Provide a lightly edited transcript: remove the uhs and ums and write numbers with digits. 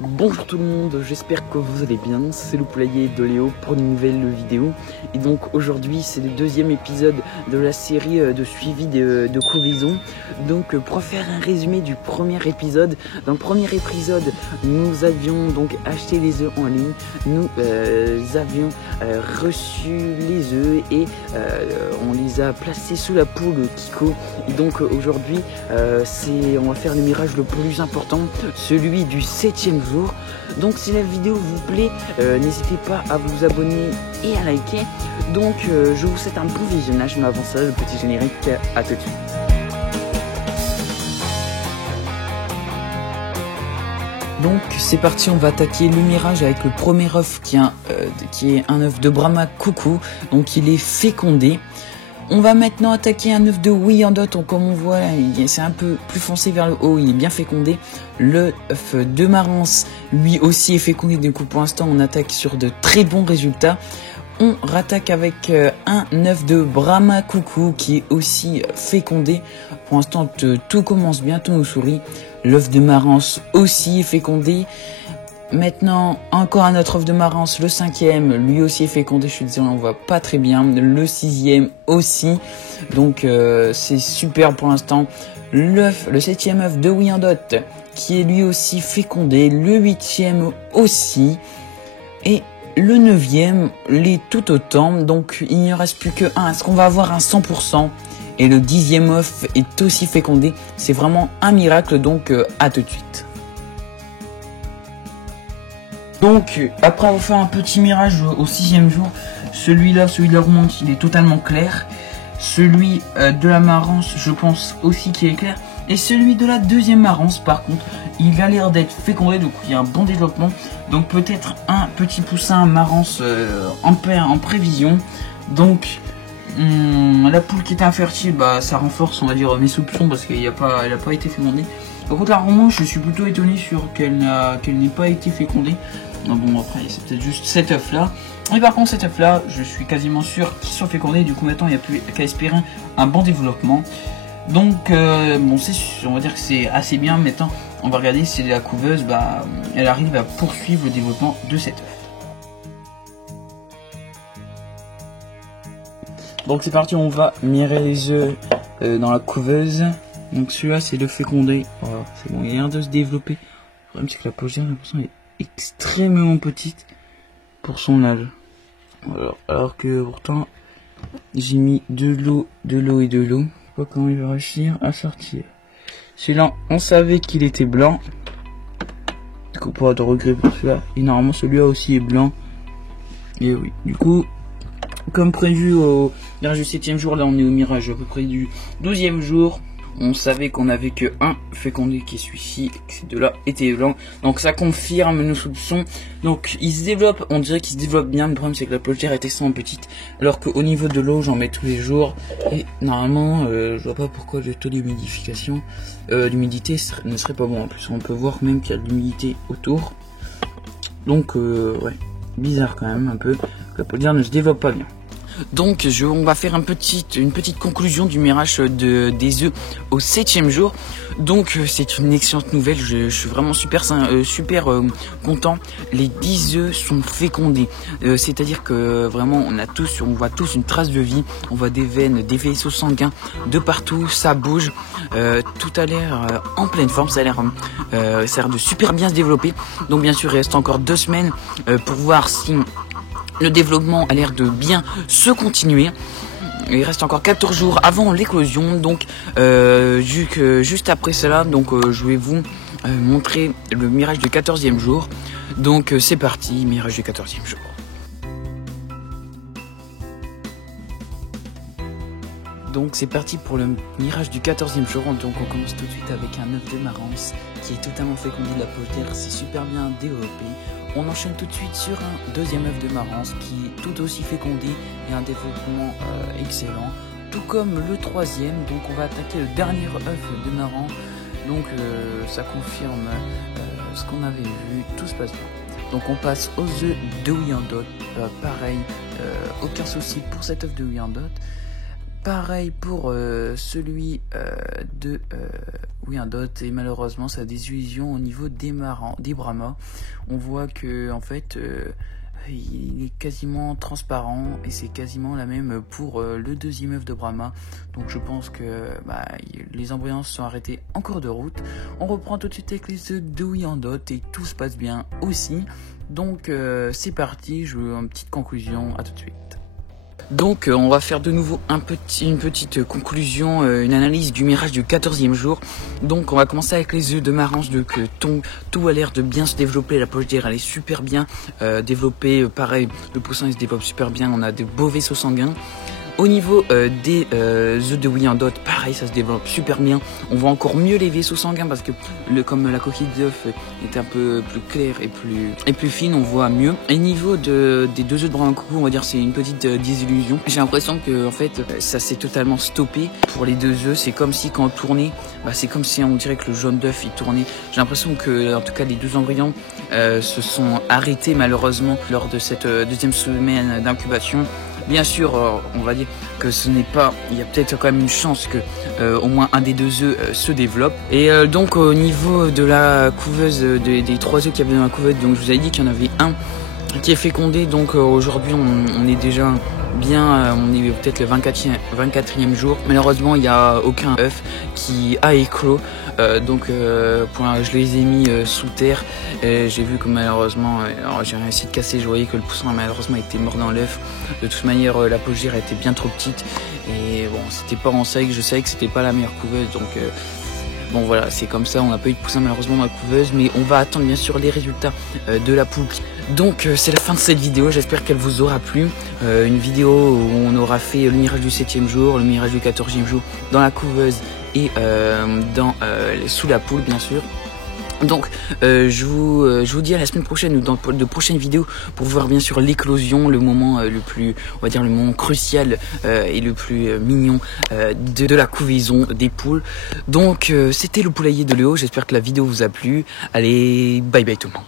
Bonjour tout le monde, j'espère que vous allez bien, c'est le poulailler de Léo pour une nouvelle vidéo. Et donc aujourd'hui c'est le deuxième épisode de la série de suivi de couvaison. Donc pour faire un résumé du premier épisode, dans le premier épisode nous avions donc acheté les œufs en ligne, nous avions reçu les œufs et on les a placés sous la poule Kiko. Et donc aujourd'hui on va faire le mirage le plus important, celui du 7e jour. Donc si la vidéo vous plaît, n'hésitez pas à vous abonner et à liker. Donc je vous souhaite un bon visionnage, mais avant ça, le petit générique, à tout de suite. Donc c'est parti, on va attaquer le mirage avec le premier œuf qui est un œuf de Brahma Coucou. Donc il est fécondé. On va maintenant attaquer un œuf de Wyandotte. Comme on voit, c'est un peu plus foncé vers le haut, il est bien fécondé. Le œuf de Marance, lui aussi est fécondé. Du coup, pour l'instant, on attaque sur de très bons résultats. On rattaque avec un œuf de Brahma Coucou qui est aussi fécondé. Pour l'instant, tout commence bien, tout nous sourit. L'œuf de Marance aussi est fécondé. Maintenant, encore un autre œuf de Marance, le 5e, lui aussi est fécondé, je suis désolé, on voit pas très bien. Le 6e aussi, donc c'est super pour l'instant. Le 7e œuf de Wyandotte, qui est lui aussi fécondé. Le 8e aussi. Et le 9e l'est tout autant, donc il n'y reste plus que un. Est-ce qu'on va avoir un 100%? Et le 10e œuf est aussi fécondé. C'est vraiment un miracle, donc à tout de suite. Donc, après avoir fait un petit mirage au 6e jour, celui de la remonte, il est totalement clair. Celui de la Marance, je pense aussi qu'il est clair. Et celui de la deuxième Marance, par contre, il a l'air d'être fécondé, donc il y a un bon développement. Donc peut-être un petit poussin Marance en prévision. Donc, la poule qui est infertile, ça renforce, on va dire, mes soupçons parce qu'elle n'a pas été fécondée. Par contre, la remonte, je suis plutôt étonné sur qu'elle n'ait pas été fécondée. Donc bon, après c'est peut-être juste cet œuf là. Et par contre cet œuf là, je suis quasiment sûr qu'ils sont fécondés. Du coup maintenant il n'y a plus qu'à espérer un bon développement. Donc bon, on va dire que c'est assez bien. Maintenant on va regarder si la couveuse elle arrive à poursuivre le développement de cet œuf. Donc c'est parti, on va mirer les œufs dans la couveuse. Donc celui-là c'est le fécondé. Voilà, c'est bon, il y a l'air de se développer. Le problème c'est que la pogère, j'ai l'impression, est extrêmement petite pour son âge. Alors que pourtant j'ai mis de l'eau et de l'eau. Je sais pas comment il va réussir à sortir. Celui-là, on savait qu'il était blanc. Du coup, pas de regret pour celui-là. Et normalement, celui-là aussi est blanc. Et oui, du coup, comme prévu au mirage du 7e jour, là on est au mirage à peu près du 12e jour. On savait qu'on avait que un fécondé qui est celui-ci, que ces deux-là étaient blancs. Donc ça confirme nos soupçons. Donc il se développe, on dirait qu'il se développe bien. Le problème c'est que la pochère est extrêmement petite. Alors qu'au niveau de l'eau, j'en mets tous les jours. Et normalement, je vois pas pourquoi le taux d'humidification, l'humidité ne serait pas bon. En plus, on peut voir même qu'il y a de l'humidité autour. Donc ouais, bizarre quand même un peu. La pochère ne se développe pas bien. Donc on va faire une petite conclusion du mirage des œufs au 7e jour. Donc c'est une excellente nouvelle, je suis vraiment super content. Les 10 œufs sont fécondés, c'est-à-dire que vraiment on voit tous une trace de vie, on voit des veines, des vaisseaux sanguins de partout, ça bouge, tout a l'air en pleine forme, ça a l'air de super bien se développer. Donc bien sûr il reste encore 2 semaines pour voir si le développement a l'air de bien se continuer. Il reste encore 14 jours avant l'éclosion. Donc juste après cela, je vais vous montrer le mirage du 14e jour. Donc c'est parti, mirage du 14e jour. Donc c'est parti pour le mirage du 14e jour. Donc on commence tout de suite avec un œuf de Marance qui est totalement fécondé de la pochère, c'est super bien développé. On enchaîne tout de suite sur un deuxième œuf de Marance qui est tout aussi fécondé et un développement excellent. Tout comme le 3e, donc on va attaquer le dernier œuf de Marance. Donc ça confirme ce qu'on avait vu, tout se passe bien. Donc on passe aux œufs de Wyandotte, pareil, aucun souci pour cet œuf de Wyandotte. Pareil pour celui de Wyandotte, et malheureusement sa désillusion au niveau des Brahma. On voit que en fait il est quasiment transparent et c'est quasiment la même pour le deuxième œuf de Brahma. Donc je pense que les embryons se sont arrêtés en cours de route. On reprend tout de suite avec les œufs de Wyandotte et tout se passe bien aussi. Donc c'est parti, je veux une petite conclusion, à tout de suite. Donc on va faire de nouveau une petite conclusion, une analyse du mirage du 14e jour. Donc on va commencer avec les œufs de Marange. Donc tout a l'air de bien se développer, la poche d'air elle est super bien développée, pareil le poussin il se développe super bien, on a de beaux vaisseaux sanguins. Au niveau des œufs de Wyandotte, pareil, ça se développe super bien. On voit encore mieux les vaisseaux sanguins parce que comme la coquille d'œuf est un peu plus claire et plus fine, on voit mieux. Et au niveau des deux œufs de Brahma Coucou, on va dire c'est une petite désillusion. J'ai l'impression que en fait ça s'est totalement stoppé pour les deux œufs. C'est comme si quand on tournait, c'est comme si on dirait que le jaune d'œuf il tournait. J'ai l'impression que en tout cas les deux embryons se sont arrêtés malheureusement lors de cette deuxième semaine d'incubation. Bien sûr, on va dire que ce n'est pas, il y a peut-être quand même une chance que au moins un des deux œufs se développe. Et donc au niveau de la couveuse, des trois œufs qu'il y avait dans la couveuse, donc je vous avais dit qu'il y en avait un qui est fécondé. Donc aujourd'hui on est déjà bien, on est peut-être le 24e jour. Malheureusement il n'y a aucun œuf qui a éclos. Je les ai mis sous terre. J'ai vu que malheureusement j'ai réussi de casser. Je voyais que le poussin malheureusement était mort dans l'œuf. De toute manière la pogire était bien trop petite et bon c'était pas en sec. Je savais que c'était pas la meilleure couveuse, donc bon voilà, c'est comme ça, on n'a pas eu de poussin malheureusement dans la couveuse, mais on va attendre bien sûr les résultats de la poule. Donc c'est la fin de cette vidéo, j'espère qu'elle vous aura plu. Une vidéo où on aura fait le mirage du 7e jour, le mirage du 14e jour dans la couveuse et sous la poule bien sûr. Donc je vous dis à la semaine prochaine ou dans de prochaines vidéos pour voir bien sûr l'éclosion, le moment le plus, on va dire le moment crucial et le plus mignon de la couvaison des poules. Donc c'était le poulailler de Léo, j'espère que la vidéo vous a plu. Allez, bye bye tout le monde.